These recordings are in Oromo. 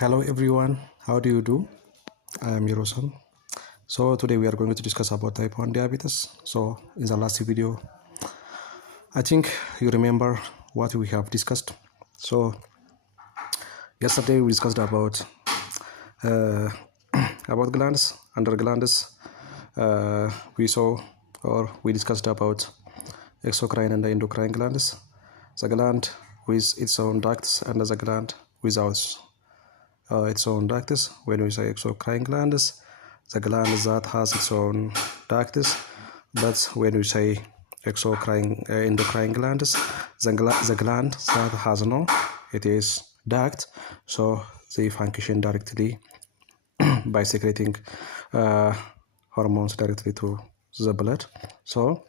Hello everyone, how do you do? I am Yerosan. So today we are going to discuss about type 1 diabetes. So in the last video, I think you remember what we have discussed. So yesterday we discussed about about glands, under glands. We saw or we discussed about exocrine and endocrine glands. The gland with its own ducts and the gland without its own ducts. When we say exocrine glands, the gland that has its own ducts. But when we say endocrine glands, the gland that has no, it is duct, so they function directly by secreting hormones directly to the blood. So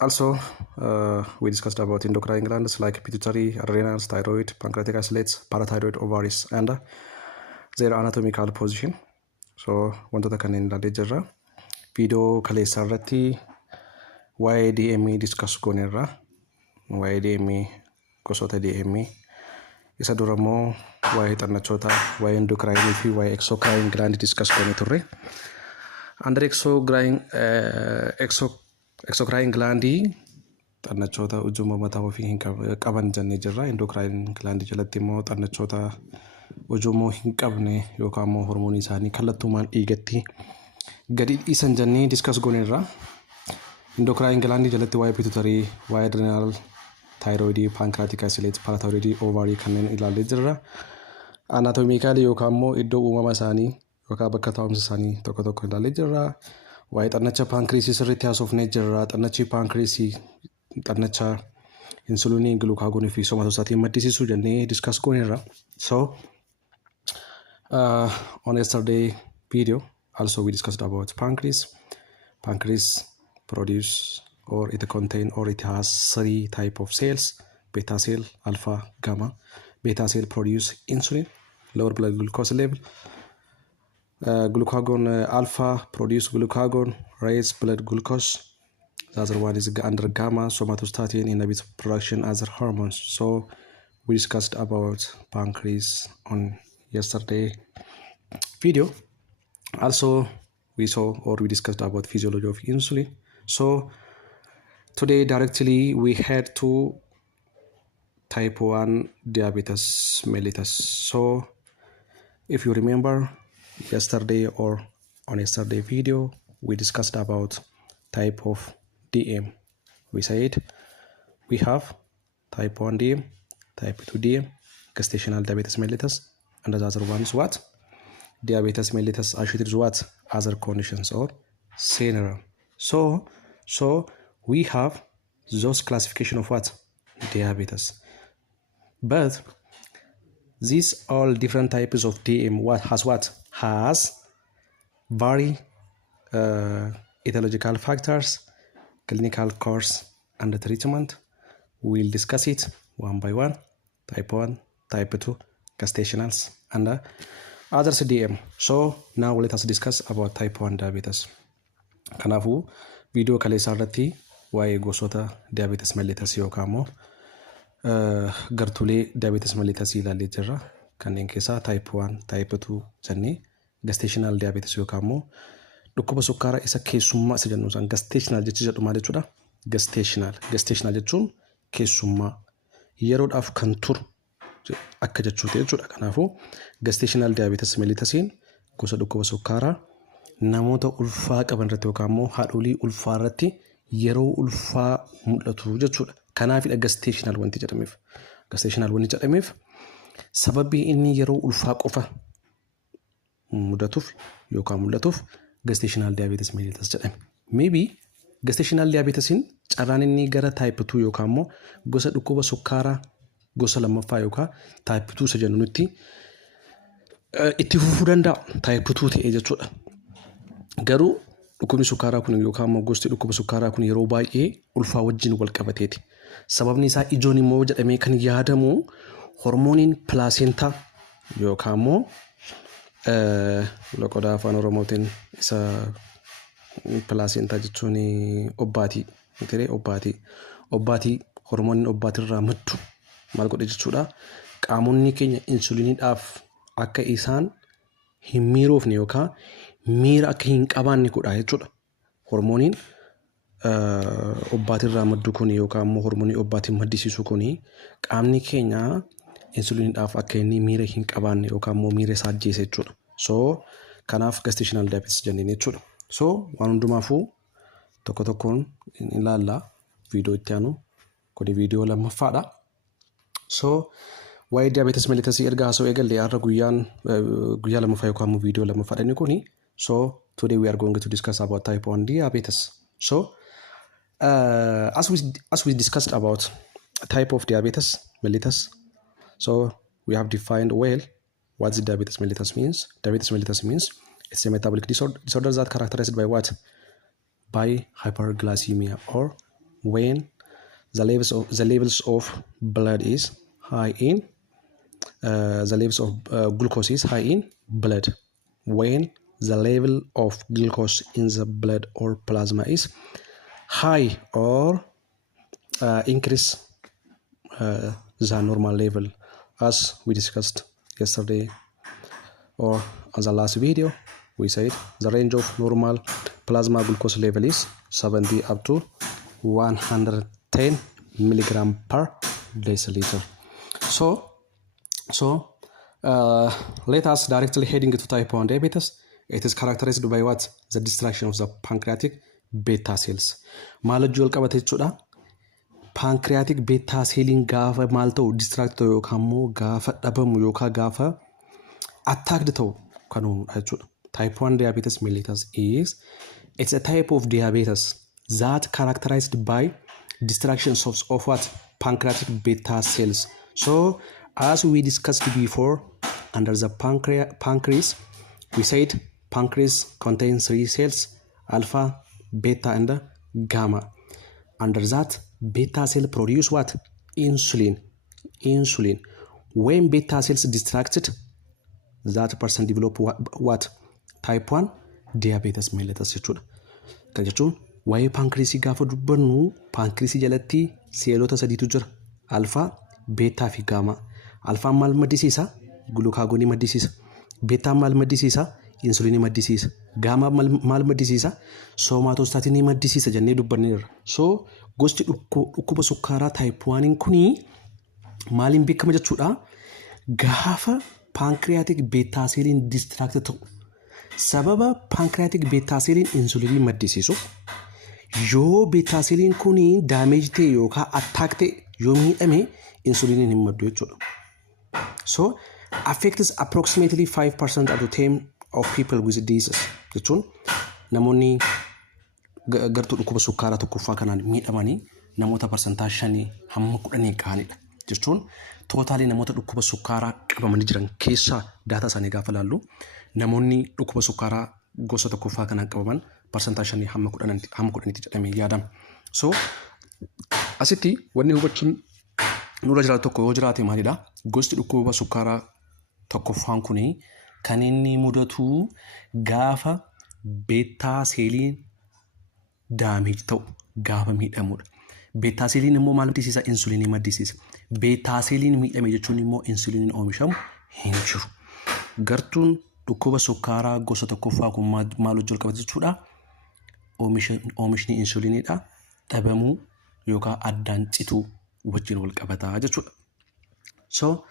also, we discussed about endocrine glands like pituitary, adrenals, thyroid, pancreatic islets, parathyroid ovaries, and their anatomical position. So, wantoota kanneen ilaallee jirra. Viidiyoo kaleessaa irratti waa'ee DM discuss gooneerra. Waa'ee DM, gosoota DM. Isa dura immoo waa'ee xannachoota, waa'ee endocrine fi waa'ee exocrine gland discuss goonee turre. Under exocrine gland xannachoota ujuma mataa ofii hin qaban jennee jirra. Endocrine gland jalatti immoo xannachoota ujuma hin qabne yookaan immoo hormoonii isaanii kallattumaan dhiigatti gadi dhiisan jennee discuss gooneerra. Endocrine gland jalatti waa'ee pituitary, waa'ee adrenal, thyroid, pancreatic islets, parathyroid ovary kanneen ilaallee jirra. Anatomically yookaan immoo iddoo uumama isaanii yookaan bakka taa'umsa isaanii tokko tokko ilaallee jirra. Waa'ee xannacha pankreesii sirriitti haasofnee jirra. Xannachi pankreesii xannacha insulinii, glucagon fi somatosaatiin maddisiisuu jennee discuss gooneerra. So on yesterday video also we discussed about pancreas. Pancreas produce or it contain or it has 3 type of cells: beta cell, alpha, gamma. Beta cell produce insulin, lower blood glucose level. Glucagon alpha produce glucagon, raise blood glucose. The other one is under gamma, somatostatin inhibits production other hormones. So we discussed about pancreas on yesterday video. Also we saw or we discussed about physiology of insulin. So today directly we head to type 1 diabetes mellitus. So if you remember yesterday or on yesterday video, we discussed about type of DM. We said we have type 1 DM, type 2 DM, gestational diabetes mellitus, and the other one is what? Diabetes mellitus associated with what? Other conditions or syndrome. So we have those classification of what? Diabetes. But these all different types of DM has very etiological factors, clinical course, and the treatment. We'll discuss it one by one. Type 1, type 2, gestationals, and others DM. So now let us discuss about type 1 diabetes. Kanaafuu viidiyoo kaleessaa irratti waa'ee gosoota diabetes mellitus yookaan immoo gartuulee diabetes mellitus ilaallee jirra. Kanneen keessaa type 1, type 2 jennee gestational diabetes yookaan immoo dhukkuba sukkaaraa isa keessummaa isa jennu san gestational jechuudha maal jechuudha? Gestational jechuun keessummaa yeroodhaaf kan turu akka jechuuti jechuudha. Kanaafuu gestational diabetes mellitusiin gosa dhukkuba sukkaaraa namoota ulfaa qaban irratti yookaan immoo haadholii ulfaa irratti yeroo ulfaa mul'atu jechuudha. Kanaafidha gestational wanti jedhameef. Gestational wanti jedhameef sababii inni yeroo ulfaa qofa mudatuuf yookaan mul'atuuf gestational diabetes mellitus jedhame. Maybe gestational diabetesiin carraan inni gara type 2 yookaan immoo gosa dhukkuba sukkaaraa gosa lammaffaa yookaan type 2 isa jennu nutti itti fufuu danda'a type 2 ta'ee jechuudha. Garuu dhukkubni sukkaaraa kun yookaan immoo gosti dhukkuba sukkaaraa kun yeroo baay'ee ulfaa wajjin wal qabateeti. Sababni isaa ijoon immoo jedhamee kan yaadamu hormooniin placenta yookaan immoo loqodaa afaan oromootiin isa placenta jechuun obbaatii hormooniin obbaatii irraa maddu maal godhe jechuudha. qaamonni keenya insuliiniidhaaf akka isaan hin miiroofne yookaan miira akka hin qabaanne godha jechuudha. Hormooniin obbaatirraa maddu kun yookaan immoo hormoonii obbaatiin maddisiisu kun qaamni keenya insuliiniidhaaf akka inni miira hin qabaanne yookaan immoo miira isaa ajjeese jechuudha. So kanaaf gestational diabetes jenneen jechuudha. So waan hundumaafuu tokko tokkoon ilaalla viidiyoo itti aanu kun viidiyoo lammaffaadha. So waa'ee diabetes mellitus erga haasoo eegalle har'a guyyaa lammaffaa yookaan immoo viidiyoo lammaffaadha inni kuni. So today we are going to discuss about type 1 diabetes. So as we discussed about type of diabetes mellitus, so we have defined well what the diabetes mellitus means. Diabetes mellitus means it's a metabolic disorder that characterized by what? By hyperglycemia, or when the levels of blood is high in the levels of glucose is high in blood. When the level of glucose in the blood or plasma is high or increase the normal level, as we discussed yesterday or on the last video. We said the range of normal plasma glucose level is 70 up to 110 milligram per deciliter. So let us directly heading to type 1 diabetes. It is characterized by what? The destruction of the pancreatic beta cells. Malajul qabate jechuudha. Pancreatic beta cellin gaafa maal ta'u distract ta'u yookaan immoo gaafa dhabamu yookaan gaafa attacked ta'u kan uumudha jechuudha. Type 1 diabetes mellitus it's a type of diabetes that characterized by destructions of what? Pancreatic beta cells. So as we discussed before, under the pancreas, we said pancreas contains 3 cells, alpha, beta, and gamma. Under that, beta cell produce what? Insulin. When beta cells distracted, that person develop what? Type 1 diabetes mellitus jechuudha. Kan jechuun waa'ee pankreesii gaafa dubbannu pankreesii jalatti seelota sadiitu jira. Alfa, beta fi gamma. Alfaan maal maddisiisa? Gulukaagonii maddisiisa. Beetaan maal maddisiisa? Insuliinii maddisiisa. Gamma maal maddisiisa? Somaatostaatinii maddisiisa jennee dubbanneerra. So gosti dhukkuba sukkaaraa type 1 kuni maaliin beekama jechuudha? Gaafa pancreatic beta cellin distract ta'u. Sababa pancreatic beta cellin insuliinii maddisiisu. Yoo beta cellin kuni damage ta'e yookaan attack ta'e yoo miidhame insuliiniin hin maddu jechuudha. So affects approximately 5% of the time of people with diseases. Jechuun namoonni gartuu dhukkuba sukkaaraa tokkoffaa kanaan miidhamanii namoota percentage 5 hamma 10 qaanidha. Jechuun tootaalii namoota dhukkuba sukkaaraa qabamanii jiran keessaa data isaanii gaafa laallu namoonni dhukkuba sukkaaraa gosa tokkoffaa kanaan qabaman percentage 5 hamma 10 jedhamee yaadama. So asitti wanni hubachuun nurra jiraatu tokko yoo jiraate maalidha? Gosti dhukkuba sukkaaraa tokkoffaan kuni kan inni mudatu gaafa beta cellin damage ta'u gaafa miidhamudha. Beta cellin immoo maal maddisiisa? Insuliinii maddisiisa. Beta cellin miidhame jechuun immoo insuliiniin oomishamu hin jiru. Gartuun dhukkuba sukkaaraa gosa tokkoffaa kun maal wajjin qabate jechuudha? Oomishni insuliiniidha dhabamuu yookaan addaan cituu wajjin wal qabataa jechuudha. So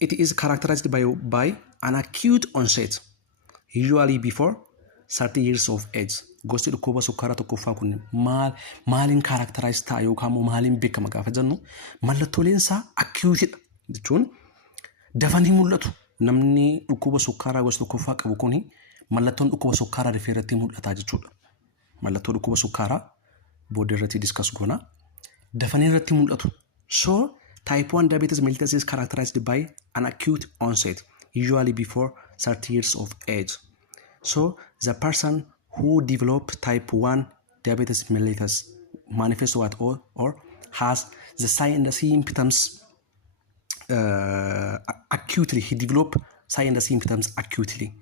it is characterized by an acute onset, usually before 30 years of age. Gosti dhukkuba sukkaaraa tokkoffaa kun maaliin characterized ta'a yookaan maaliin beekama gaafa jennu mallattooleen isaa acute jechuun dafanii mul'atu. Namni dhukkuba sukkaaraa gosa tokkoffaa qabu kun mallattoon dhukkuba sukkaaraa rifee irratti mul'ata jechuudha. Mallattoo dhukkuba sukkaaraa booda irratti discuss goona. Dafanii irratti mul'atu. So type 1 diabetes mellitus is characterized by an acute onset, usually before 30 years of age. So the person who developed type 1 diabetes mellitus manifests what or has the sign and the symptoms acutely. He developed sign and the symptoms acutely.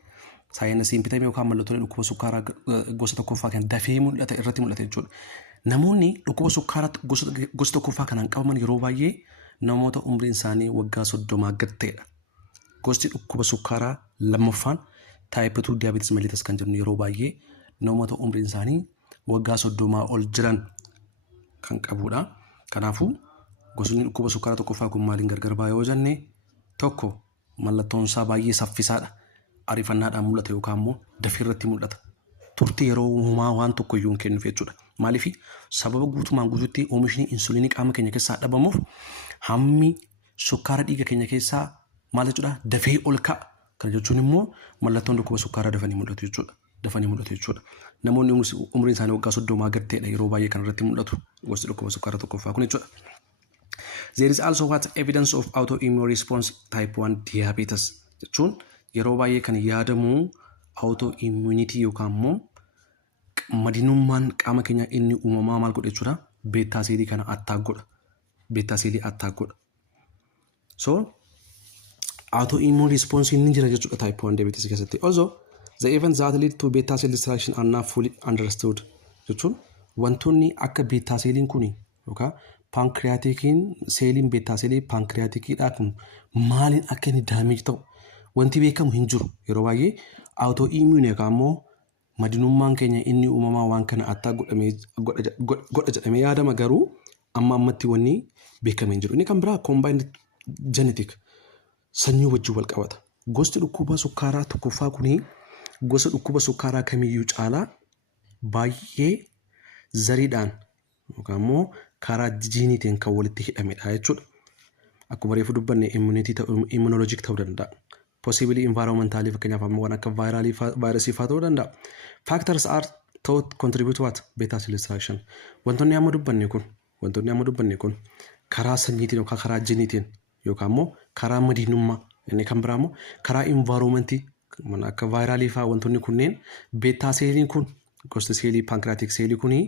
Sign and the symptoms yookaan mallattoolee dhukkuba sukkaaraa gosa tokkoffaa kan dafee mul'ata irratti mul'ata jechuudha. Namoonni dhukkuba sukkaaraa gosa tokkoffaa kanaan qabaman yeroo baay'ee namoota umriin isaanii waggaa 30 gad ta'edha. Gosti dhukkuba sukkaaraa lammaffaan type 2 diabetes mellitus kan jennu yeroo baay'ee namoota umriin isaanii waggaa 30 ol jiran kan qabudha. Kanaafuu gosni dhukkuba sukkaaraa tokkoffaa kun maaliin gargar baa yoo jenne tokko mallattoon isaa baay'ee saffisaadha. Ariifannaadhaan mul'ata yookaan immoo dafii irratti mul'ata. Turtii yeroo uumamaa waan tokko iyyuu hin kennuuf jechuudha. Maaliif sababa guutumaan guutuutti oomishni insuliinii qaama keenya keessaa dhabamuuf hammi sukkaara dhiiga keenya keessaa maal jechuudha dafee ol ka'a. Kana jechuun immoo mallattoon dhukkuba sukkaaraa dafanii mul'atu jechuudha. Namoonni umriin isaanii waggaa 30 gad ta'edha yeroo baay'ee kan irratti mul'atu gosti dhukkuba sukkaaraa tokkoffaa kun jechuudha. There is also what evidence of autoimmune response type 1 diabetes jechuun yeroo baay'ee kan yaadamu autoimmunity yookaan immoo madinummaan qaama keenya inni uumamaa maal godha jechuudha beetaa seelii kana attack godha. Beetaa seelii attack godha. So autoimmune response inni jira jechuudha type 1 diabetes keessatti. Also the events that lead to beta cell destruction are not fully understood jechuun wantoonni akka beetaa seeliin kuni yookaan pancreatikiin seeliin beetaa seelii pancreatikiidhaa kun maaliin akka inni damage ta'u wanti beekamu hin jiru. Yeroo baay'ee autoimmune yookaan immoo madinummaan keenya inni uumamaa waan kana attack godha jedhamee yaadama garuu amma ammatti wanni beekamee hin jiru. Inni kan biraa combined genetic sanyii wajjin wal qabata. Gosti dhukkuba sukkaaraa tokkoffaa kuni gosa dhukkuba sukkaaraa kamiyyuu caalaa baay'ee zariidhaan yookaan immoo karaa jiiniitiin kan walitti hidhamedha jechuudha. Akkuma reefu dubbanne immunologic ta'uu danda'a. Possibly environmentally fakkeenyaaf amma waan akka vaayirasii fa'aa ta'uu danda'a. Factors are thought contribute what beta cell destruction. Wantoonni amma dubbanne kun karaa sanyiitiin yookaan karaa jiiniitiin yookaan immoo karaa madinummaa inni kan biraa immoo karaa environmentii akka vaayiraalii fa'aa wantoonni kunneen beetaa seeliin kun gosti seelii pancreatic seelii kuni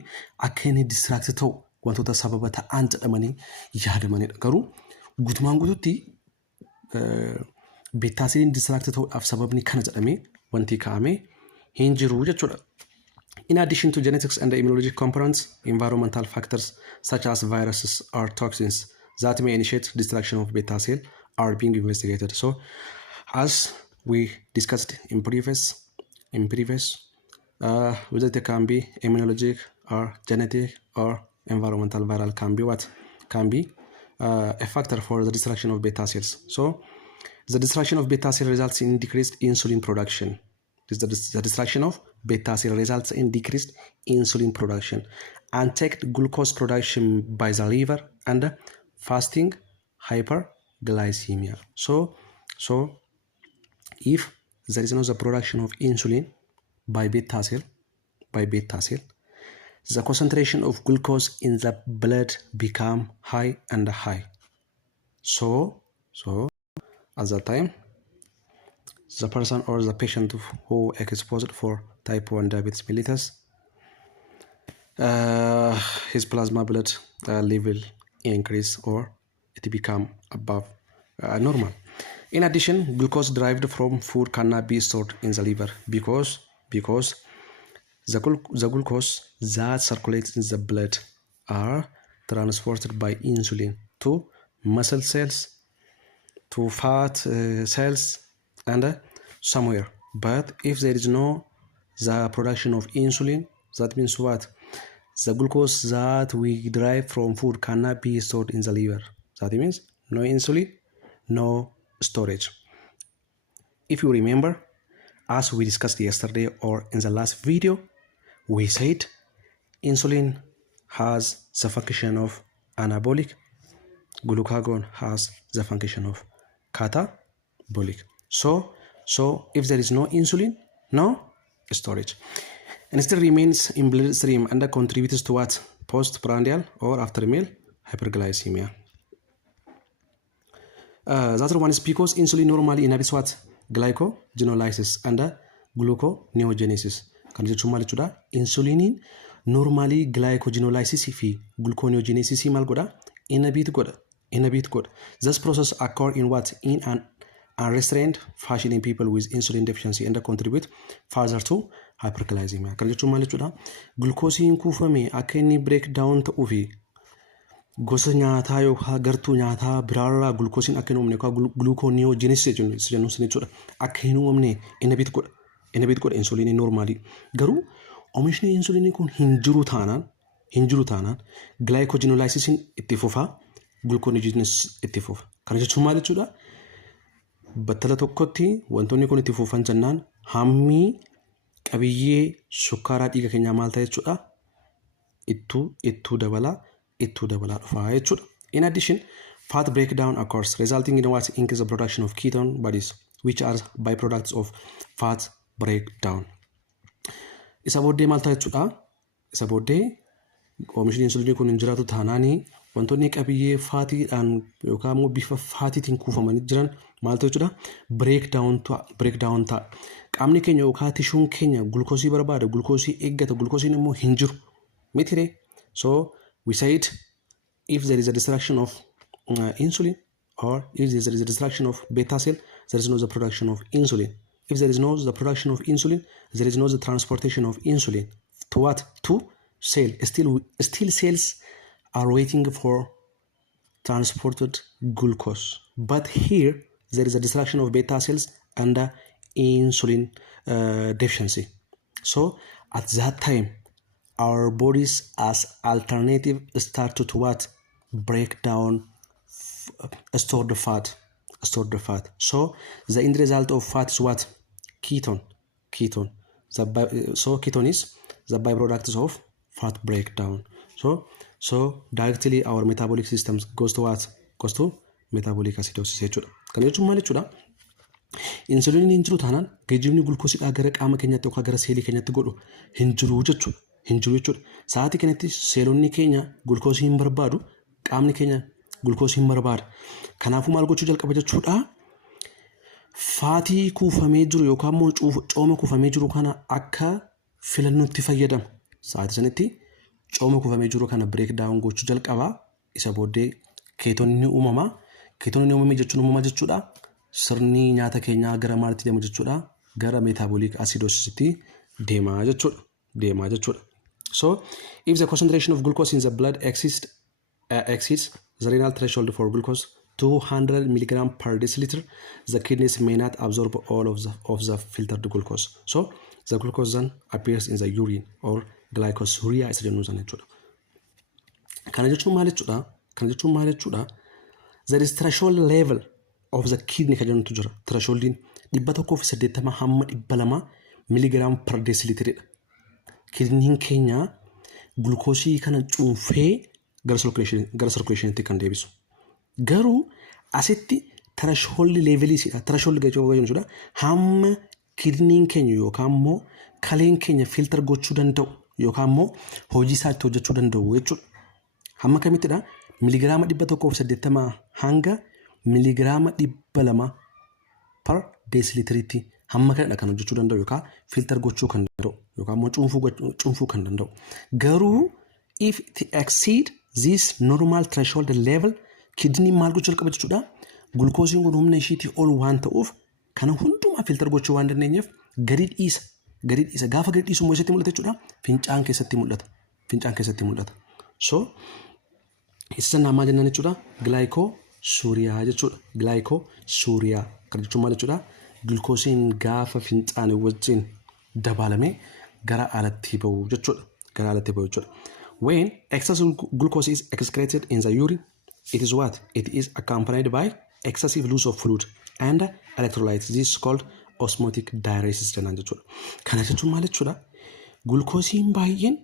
akka inni distract ta'u wantoota sababa ta'an jedhamanii yaadamanidha. Garuu guutumaan guutuutti beetaa seeliin distract ta'uudhaaf sababni kana jedhamee wanti kaa'amee hin jiru jechuudha. In addition to genetics and the immunologic components, environmental factors such as viruses or toxins that may initiate destruction of beta cell are being investigated. So, as we discussed in previous, whether it can be immunologic or genetic or environmental viral can be a factor for the destruction of beta cells. So, the destruction of beta cell results in decreased insulin production. The destruction of beta cell results in decreased insulin production, unchecked glucose production by the liver, and fasting hyperglycemia. So if there is no the production of insulin by beta cell, the concentration of glucose in the blood become high and high. So at that time, the person or the patient who exposed for type 1 diabetes mellitus, his plasma blood level increase or it become above normal. In addition, glucose derived from food cannot be stored in the liver because the glucose that circulates in the blood are transported by insulin to muscle cells, to fat cells, and somewhere. But if there is no the production of insulin, that means what? The glucose that we derive from food cannot be stored in the liver. That means no insulin, no storage. If you remember, as we discussed yesterday or in the last video, we said insulin has the function of anabolic, glucagon has the function of catabolic. So if there is no insulin, no storage, and still remains in bloodstream and contributes to what? Postprandial or after meal hyperglycemia. The other one is because insulin normally inhibits what? Glycogenolysis and gluconeogenesis. Kan jechuun maal jechuudha? Insuliniin normally glycogenolysis fi gluconeogenesis maal godha? Inhibit godha. This process occur in what? In an unrestrained fashion in people with insulin deficiency and contribute further to hyperglycemia. Kan jechuun maal jechuudha? Glukoosiin kuufame akka inni break down ta'uu fi gosa nyaataa yookaan gartuu nyaataa biraarraa gulukoosiin akka hin uumne yookaan gluukooniyoojiniis jennuun sun jechuudha. Akka hin uumne inhibit godha insuliinii noormaalii. Garuu oomishni insuliinii kun hin jiru taanaan gilaayikoojinoolaayisiisiin itti fufaa gluukooniyoojiniis itti fufa. Kana jechuun maal jechuudha? Battala tokkotti wantoonni kun itti fufan jennaan hammi qabiyyee sukkaaraa dhiiga keenyaa maal ta'a jechuudha? Ittuu dabalaa dhufaa jechuudha. In addition, fat breakdown occurs, resulting in what increase the production of ketone bodies, which are byproducts of fat breakdown. Isa booddee maal ta'a jechuudha? Isa booddee oomishni insuliinii kun hin jiraatu taanaanii wantoonni qabiyyee faatiidhaan yookaan immoo bifa faatiitiin kuufamanii jiran maal ta'u jechuudha? Breakdown ta'a. Qaamni keenya yookaan tishuun keenya gulukoosii barbaada, gulukoosii eeggata, gulukoosiin immoo hin jiru. Mitire. So we said if there is a destruction of insulin, or if there is a destruction of beta cell, there is no the production of insulin. If there is no the production of insulin, there is no the transportation of insulin to what? To cell. Still cells are waiting for transported glucose. But here there is a destruction of beta cells and insulin deficiency. So at that time, our bodies as alternative start to what? Break down stored fat. So the end result of fat is what? Ketone. So ketone is the byproduct of fat breakdown. So directly our metabolic systems goes to what? Goes to metabolic acidosis jechuudha. Kana jechuun maal jechuudha? Insuliiniin hin jiru taanaan geejjibni gulukoosiidhaa gara qaama keenyaatti yookaan gara seelii keenyaatti godhu hin jiru jechuudha. Sa'aatii kanatti seelonni keenya gulukoosii hin barbaadu, qaamni keenya gulukoosii hin barbaada. Kanaafuu maal gochuu jalqaba jechuudha? Faatii kuufamee jiru yookaan immoo cooma kuufamee jiru kana akka filannootti fayyadama. Sa'aatii sanatti cooma kuufamee jiru kana breakdown gochuu jalqaba. Isa booddee keetoonni uumamaa. Keetoonni uumamee jechuudha. Sirni nyaata keenyaa gara maalitti deema jechuudha? Gara metabolic acidositti deema jechuudha. So if the concentration of glucose in the blood exceeds the renal threshold for glucose 200 mg per deciliter, the kidneys may not absorb all of the filtered glucose. So the glucose then appears in the urine or glycosuria is jennuun sana jechuudha. Kana jechuun maal jechuudha? There is threshold level of the kidney kan jennutu jira. Thresholdiin 180 hamma 200 mg per deciliter. Kidniin keenya glukoosii kana cuunfee gara circulationitti kan deebisu. Garuu asitti threshold levelisiidha. Threshold jechuudha hamma kidniin keenya yookaan immoo kaleen keenya filter gochuu danda'u yookaan immoo hojii isaatti hojjechuu danda'u jechuudha. Hamma kamittidha? Miligiraama 180 hanga miligiraama 200 per decilitiritti hamma kanadha kan hojjechuu danda'u yookaan filter gochuu kan danda'u yookaan immoo cuunfuu kan danda'u. Garuu if it exceed this normal threshold level, kidney maal gochuu jalqaba jechuudha? Gulukoosiin kun humna ishiitii ol waan ta'uuf kana hundumaa filter gochuu waan dandeenyeef gadi dhiisa. Gaafa gadi dhiisu immoo eessatti mul'ata jechuudha? Fincaan keessatti mul'ata. So isa sanaa maal jennaan jechuudha? Glycosuria jechuudha. Glycosuria kan jechuun maal jechuudha? Glukoosiin gaafa fincaan wajjin dabalamee gara alatti bahu jechuudha. When excessive glucose is excreted in the urine, it is what? It is accompanied by excessive loss of fluid and electrolytes. This is called osmotic diuresis jennaan jechuudha. Kana jechuun maal jechuudha? Gulukoosiin baay'een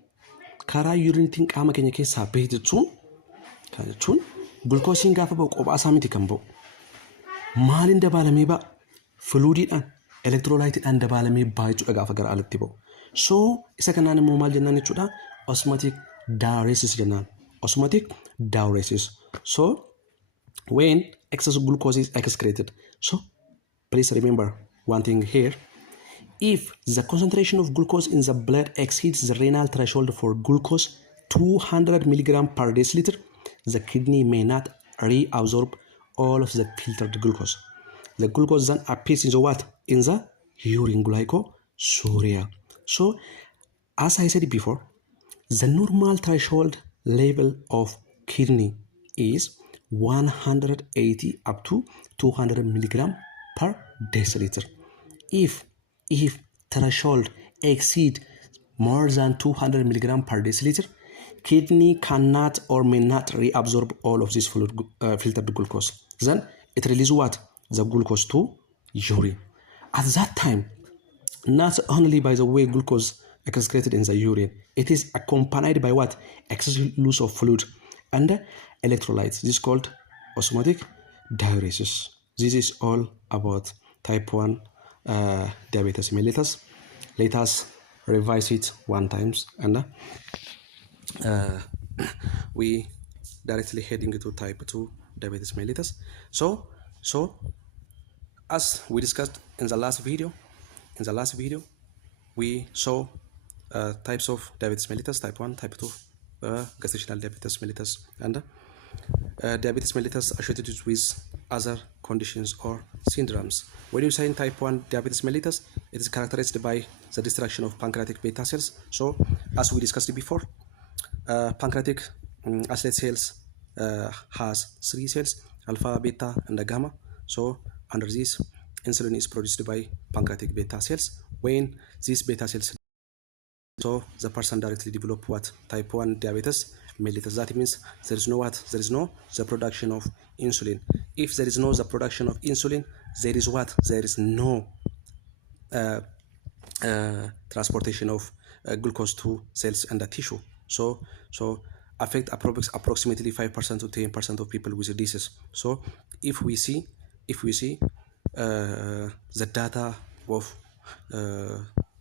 karaa uriniitiin qaama keenya keessaa bahe jechuun gulukoosiin gaafa bahu qophaa miti kan bahu. Maaliin dabalamee ba'a? Fluidiidhaan, electrolyteidhaan dabalamee ba'a jechuudha gaafa gara alatti bahu. So isa kanaan immoo maal jennaan jechuudha? Osmotic diuresis jennaan. So when excess glucose is excreted, so please remember one thing here. If the concentration of glucose in the blood exceeds the renal threshold for glucose 200 mg per deciliter, the kidney may not reabsorb all of the filtered glucose. The glucose then appears in the what? In the urine, glycosuria. So as I said before, the normal threshold level of kidney is 180 up to 200 milligram per deciliter. If threshold exceed more than 200 milligram per deciliter, kidney cannot or may not reabsorb all of this filtered glucose. Then it releases what? The glucose to urine. At that time, not only by the way glucose excreted in the urine, it is accompanied by what? Excessive loss of fluid and electrolytes. This is called osmotic diuresis. This is all about type 1 diabetes mellitus. Let us revise it one times and we directly heading to type 2 diabetes mellitus. So as we discussed in the last video, we saw types of diabetes mellitus: type 1, type 2, gestational diabetes mellitus, and diabetes mellitus associated with other conditions or syndromes. When you say in type 1 diabetes mellitus, it is characterized by the destruction of pancreatic beta cells. So, as we discussed before, pancreatic islet cells has 3 cells: alpha, beta, and gamma. So, under this, insulin is produced by pancreatic beta cells. When these beta cells, so the person directly develop what? Type 1 diabetes mellitus. That means there is no what? There is no the production of insulin. If there is no the production of insulin, there is what? There is no transportation of glucose to cells and the tissue. So affect approximately 5% to 10% of people with disease. So if we see the data of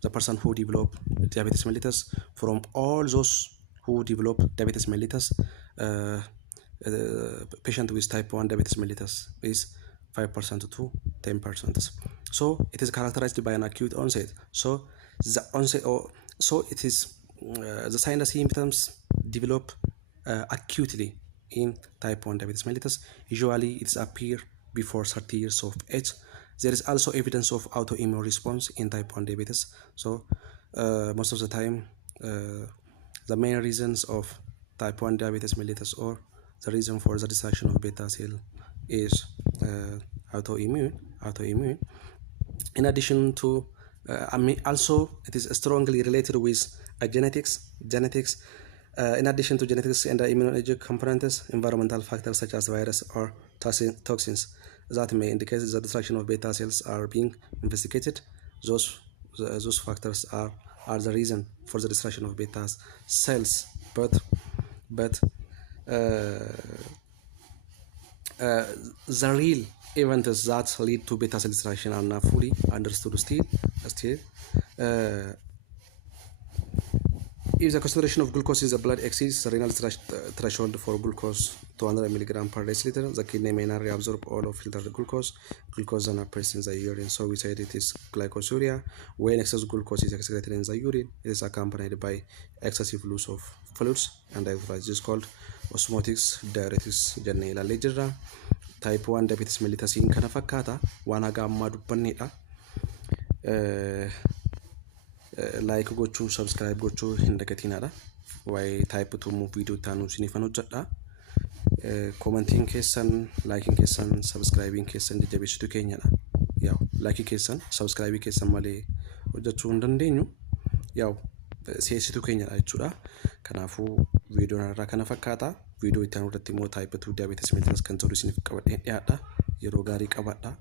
the person who develop diabetes mellitus, from all those who develop diabetes mellitus, patient with type 1 diabetes mellitus is 5% to 10%. So it is characterized by an acute onset. So the onset, so it is the signs and symptoms develop acutely in type 1 diabetes mellitus. Usually it appears before 30 years of age. There is also evidence of autoimmune response in type 1 diabetes. So most of the time, the main reasons of type 1 diabetes mellitus, or the reason for the destruction of beta cell, is autoimmune. In addition to, also it is strongly related with genetics. In addition to genetics and immunologic components, environmental factors such as virus or toxins that may indicate the destruction of beta cells are being investigated. Those factors are the reason for the destruction of beta cells. But the real events that lead to beta cell destruction are not fully understood still. If the concentration of glucose in the blood exceeds the renal threshold for glucose 200 mg per deciliter, the kidney may not reabsorb all of filtered glucose. Glucose is not present in the urine, so we said it is glycosuria. When excess glucose is excreted in the urine, it is accompanied by excessive loss of fluids, and this is called osmotic diuresis jennee ilaallee jirra. Type 1 diabetes mellitus in kana fakkaata, waan haga ammaa dubbannedha. Like gochuu, subscribe gochuu hin dagatinadha. Waa'ee type 2 video taanu sinifan hojjedha. Commenting keessan, liking keessan, subscribing keessan jajjabeessitu keenyadha. Yaw like keessan, subscribe keessan malee hojjechuu hin dandeenyu. Yaw si'eessitu keenyadha jechuudha. Kanaafuu viidiyoon irraa kana fakkaata. Viidiyoo itti aanu irratti immoo type 2 diabetes mellitus kan ta'u isiniif qabadhee dhiyaadha. Yeroo gaarii qabadha.